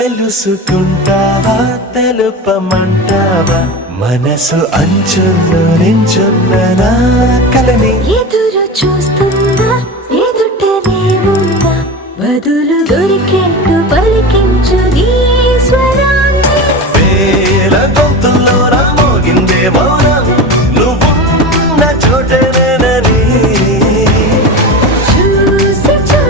తెలుసుకుంటావా తెలుపమంటావా మనసు అంచుల్లో నించున్న నా కలని ఎదురు చూస్తుందా ఎదుటనే ఉందా బదులు దొరికేట్టు పలికించు నీ